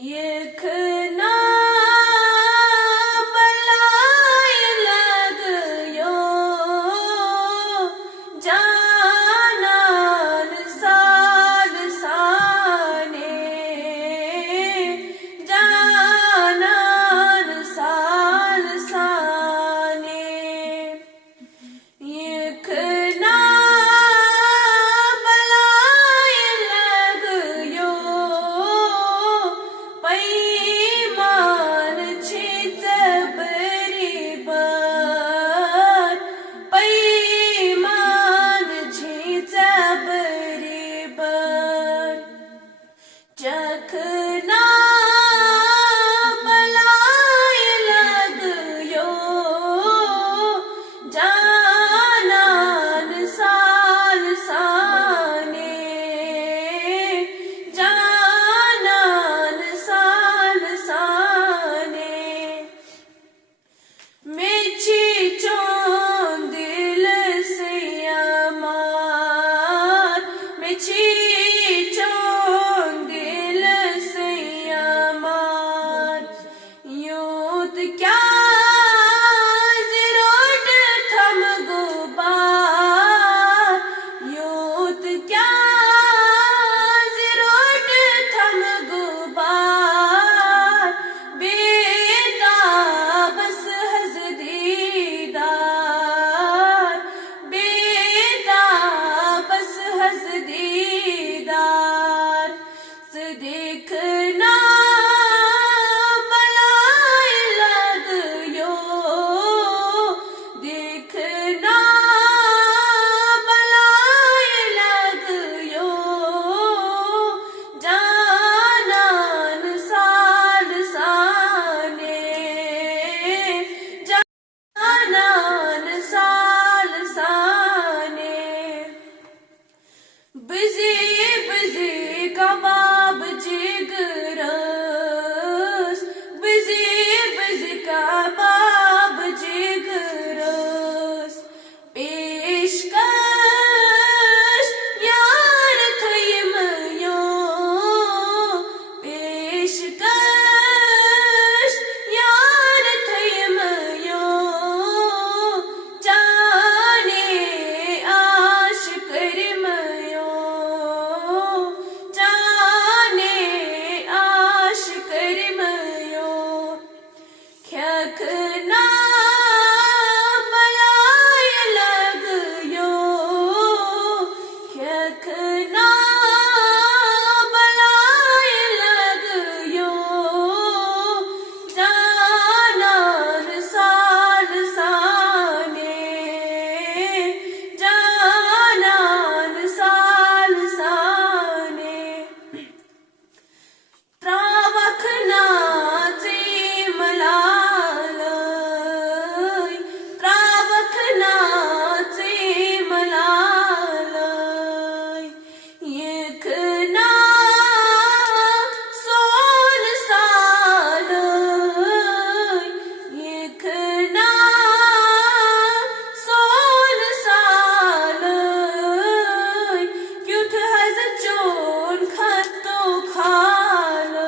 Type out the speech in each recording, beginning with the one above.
यखना बलाय लगयो जानन साल साने जानन साल साने यखना बलाय लगयो पैमान छिच बरीबर पैमान छिच बरीबर चखना बलाय लगयो जानन साल साने जानन साल साने मेची चों दिल से अमार मेची चों दिल से अमार यूं क्या ज़रूरत थम गुबार यूं क्या ज़रूरत थम गुबार बेताबस हज़ दीदार बेताबस हज़ दीदार देखना बलाय लगयो देखना बलाय लगयो जानन साल साने जानन साल साने बिजी बिजी कबाब जिगरस बिजी बिजी कबाब जिगरस पेशकश यार थयमयो पेशकश यार थयमयो जाने आश करमयो जाने आश करमयो ख्यखना बलाय लगयो ख्यखना बलाय लगयो जानन साल साने जानन साल साने त्रावखना मलालय त्रावखना मलालय यखना सोन सालय यखना सोन सालय क्युथ हज़ चोन खतो खालय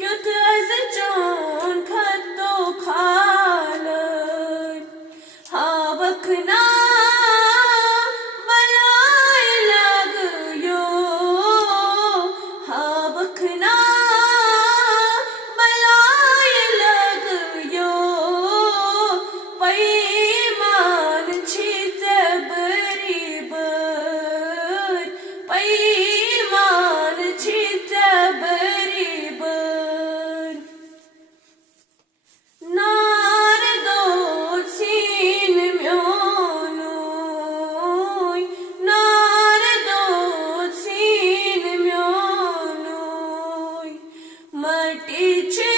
क्युथ हज़ चोन खतो खालय हावखना बलाय लगयो हावखना बलाय लगयो पैमान छिच बरीबर पैमान छिच बरीबर नारदो सीन म्योनोय नारदो सीन म्योनोय मटीचे